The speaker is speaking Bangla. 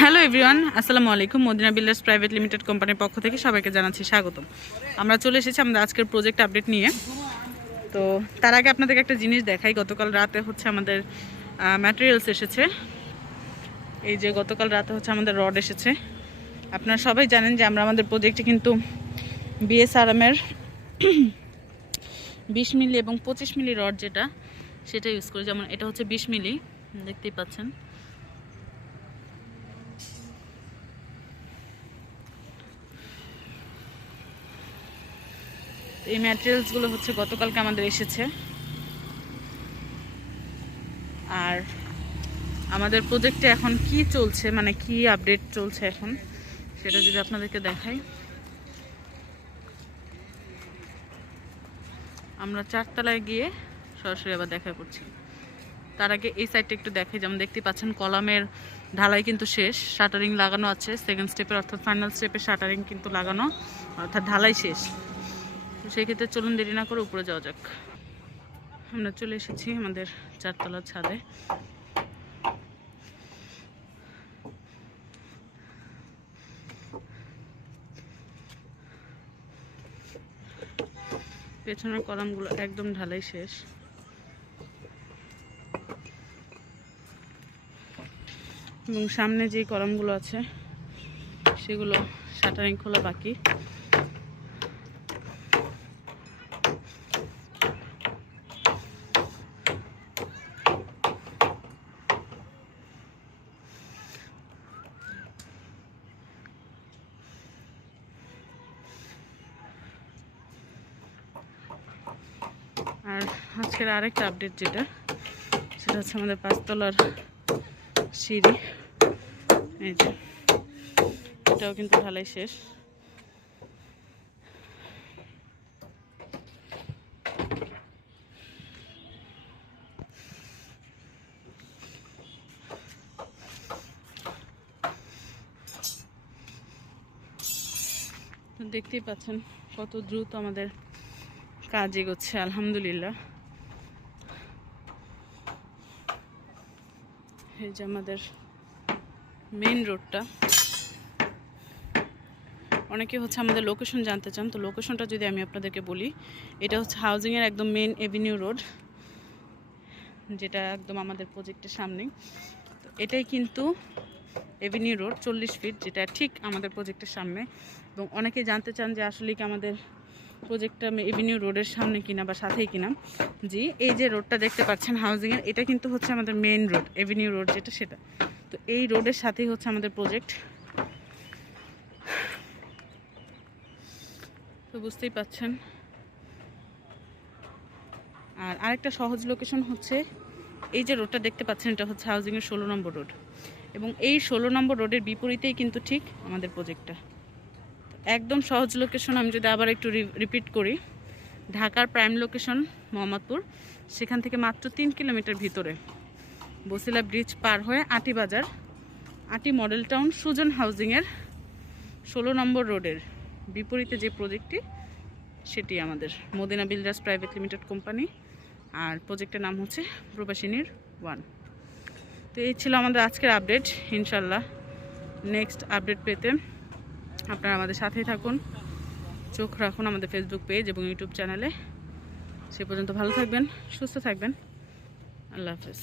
হ্যালো এভরিওয়ান, আসসালামু আলাইকুম। মদিনা বিল্ডার্স প্রাইভেট লিমিটেড কোম্পানির পক্ষ থেকে সবাইকে জানাচ্ছি স্বাগতম। আমরা চলে এসেছি আমাদের আজকের প্রজেক্ট আপডেট নিয়ে। তো তার আগে আপনাদেরকে একটা জিনিস দেখাই। গতকাল রাতে হচ্ছে আমাদের ম্যাটেরিয়ালস এসেছে। এই যে গতকাল রাতে হচ্ছে আমাদের রড এসেছে। আপনারা সবাই জানেন যে আমরা আমাদের প্রজেক্টে কিন্তু বিএসআরএমের 20 মিলি এবং 25 মিলি রড সেটা ইউজ করি। যেমন এটা হচ্ছে 20 মিলি, দেখতেই পাচ্ছেন। এই ম্যাটেরিয়ালসগুলো হচ্ছে গতকালকে আমাদের এসেছে। আর আমাদের প্রজেক্টে এখন কি চলছে, মানে কি আপডেট চলছে এখন, সেটা যদি আপনাদেরকে দেখাই। আমরা 4 তলায় গিয়ে সরাসরি আবার দেখা করছি। তার আগে এই সাইডটা একটু দেখাই। যেমন দেখতে পাচ্ছেন কলামের ঢালাই কিন্তু শেষ, শাটারিং লাগানো আছে। সেকেন্ড স্টেপের অর্থাৎ ফাইনাল স্টেপের শাটারিং কিন্তু লাগানো, অর্থাৎ ঢালাই শেষ। তো সেই ক্ষেত্রে চলুন দেরি না করে উপরে যাওয়া যাক। আমরা চলে এসেছি আমাদের 4 তলার ছাদে। পেছনের কলামগুলো একদম ঢালাই শেষ। এবং সামনে যে কলামগুলো আছে সেগুলো শাটারিং খোলা বাকি। আর আজকের আরেকটা আপডেট সেটা হচ্ছে আমাদের 5 তলার সিঁড়ি। এই যে এটাও কিন্তু ঢালাই শেষ। দেখতেই পাচ্ছেন কত দ্রুত আমাদের কাজ এগোচ্ছে, আলহামদুলিল্লাহ। এই যে আমাদের মেইন রোডটা। অনেকে হচ্ছে আমাদের লোকেশন জানতে চান, তো লোকেশনটা যদি আমি আপনাদেরকে বলি, এটা হচ্ছে হাউজিংয়ের একদম মেইন এভিনিউ রোড, যেটা একদম আমাদের প্রজেক্টের সামনে। তো এটাই কিন্তু এভিনিউ রোড 40 ফিট, যেটা ঠিক আমাদের প্রজেক্টের সামনে। এবং অনেকে জানতে চান যে আসলে কি আমাদের প্রজেক্টটা এভিনিউ রোডের সামনে কিনা বা সাথেই কিনা। জি, এই যে রোডটা দেখতে পাচ্ছেন হাউজিংয়ের, এটা কিন্তু হচ্ছে আমাদের মেইন রোড, এভিনিউ রোড সেটা। তো এই রোডের সাথেই হচ্ছে আমাদের প্রজেক্ট। তো বুঝতেই পাচ্ছেন। আর আরেকটা সহজ লোকেশন হচ্ছে এই যে রোডটা দেখতে পাচ্ছেন, এটা হচ্ছে হাউজিংয়ের 16 নম্বর রোড। এবং এই 16 নম্বর রোডের বিপরীতেই কিন্তু ঠিক আমাদের প্রজেক্টটা। একদম সহজ লোকেশন। আমি যদি আবার একটু রিপিট করি, ঢাকার প্রাইম লোকেশন মোহাম্মদপুর, সেখান থেকে মাত্র 3 কিলোমিটার ভিতরে বসিলা ব্রিজ পার হয়ে আটি বাজার, আটি মডেল টাউন, সুজন হাউজিংয়ের 16 নম্বর রোডের বিপরীতে যে প্রজেক্টটি, সেটি আমাদের Madina builders private limited company. আর প্রজেক্টের নাম হচ্ছে প্রবাসিনীর 1। তো এই ছিল আমাদের আজকের আপডেট। ইনশাল্লাহ নেক্সট আপডেট পেতে আপনারা আমাদের সাথেই থাকুন, চোখ রাখুন আমাদের ফেসবুক পেজ এবং ইউটিউব চ্যানেলে। সে পর্যন্ত ভালো থাকবেন, সুস্থ থাকবেন। আল্লাহ হাফেজ।